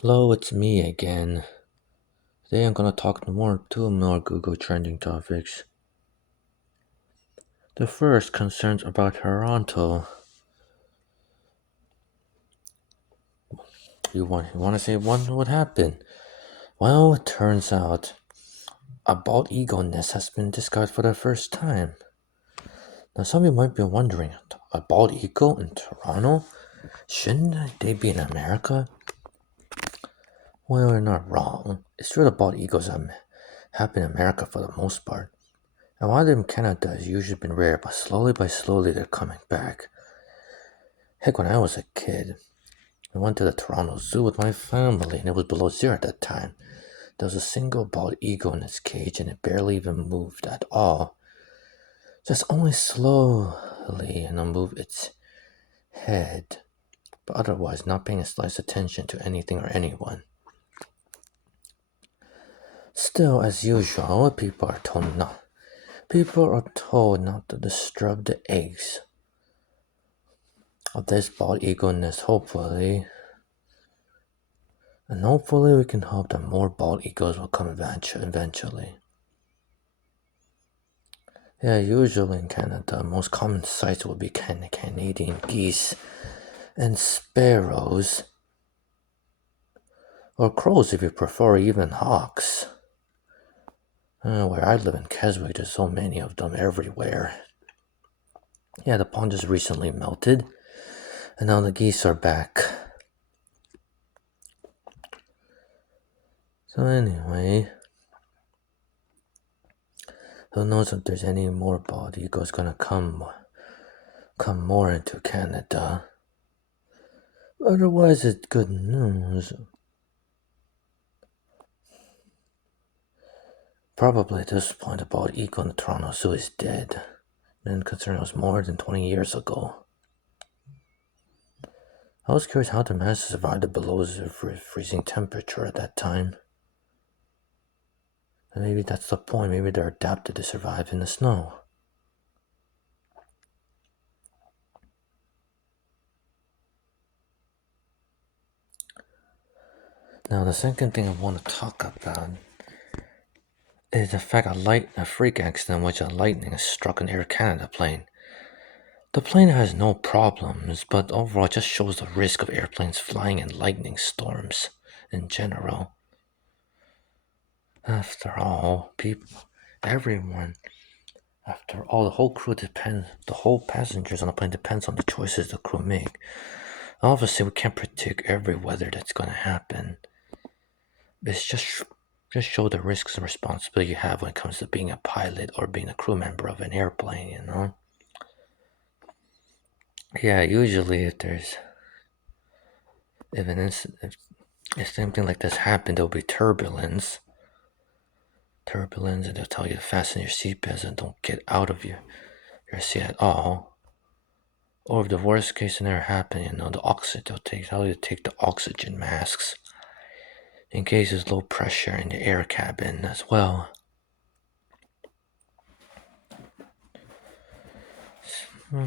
Hello, it's me again. Today I'm gonna talk two more Google trending topics. The first concerns about Toronto. You want to say what happened? Well, it turns out a bald eagle nest has been discovered for the first time. Now, some of you might be wondering, a bald eagle in Toronto? Shouldn't they be in America? Well, you're not wrong. It's true the bald eagles happen in America for the most part. And while they're in Canada has usually been rare, but slowly by slowly they're coming back. Heck, when I was a kid, I went to the Toronto Zoo with my family, and it was below zero at that time. There was a single bald eagle in its cage, and it barely even moved at all. Just only slowly, and move its head, but otherwise not paying a slight attention to anything or anyone. Still, as usual, people are told not to disturb the eggs of this bald eagle nest, hopefully we can hope that more bald eagles will come eventually. Yeah, usually in Canada, most common sights will be Canadian geese and sparrows, or crows if you prefer, even hawks. Where I live in Keswick, there's so many of them everywhere. Yeah, the pond just recently melted, and now the geese are back. So anyway, who knows if there's any more bald eagles gonna come more into Canada. Otherwise, it's good news. Probably at this point, the bald eagle in the Toronto Zoo is dead. And considering it was more than 20 years ago. I was curious how the mass survived below the freezing temperature at that time. And maybe that's the point. Maybe they're adapted to survive in the snow. Now, the second thing I want to talk about is the fact a freak accident in which a lightning struck an Air Canada plane. The plane has no problems, but overall it just shows the risk of airplanes flying in lightning storms in general. After all, everyone, after all, the whole passengers on the plane depends on the choices the crew make. Obviously, we can't predict every weather that's going to happen. It's just show the risks and responsibility you have when it comes to being a pilot or being a crew member of an airplane, you know? Yeah, usually if something like this happened, there'll be turbulence, and they'll tell you to fasten your seatbelts and don't get out of your seat at all. Or if the worst case scenario happen, they'll tell you to take the oxygen masks in case there's low pressure in the air cabin as well.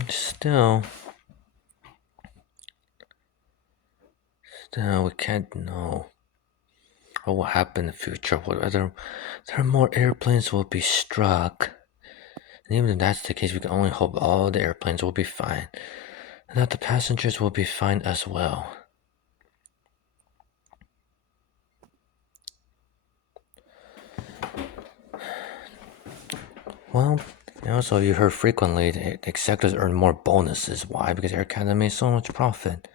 Still, we can't know what will happen in the future, whether there are more airplanes will be struck. And even if that's the case, we can only hope all the airplanes will be fine and that the passengers will be fine as well. Well, also you heard frequently the executives earn more bonuses. Why? Because Air Canada made so much profit.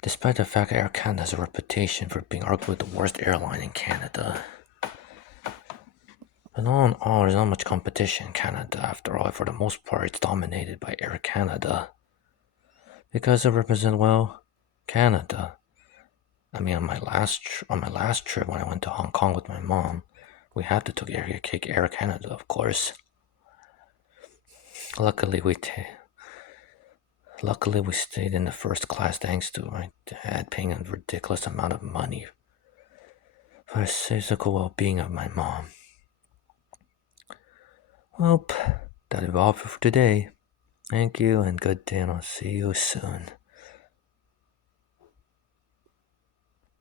Despite the fact that Air Canada has a reputation for being arguably the worst airline in Canada. But all in all, there's not much competition in Canada. After all, for the most part, it's dominated by Air Canada. Because it represents, well, Canada. I mean, on my last trip when I went to Hong Kong with my mom, we had to take Air Canada, of course. Luckily, we stayed in the first class thanks to my dad paying a ridiculous amount of money for the physical well-being of my mom. Well, that'll be all for today. Thank you and good day, and I'll see you soon.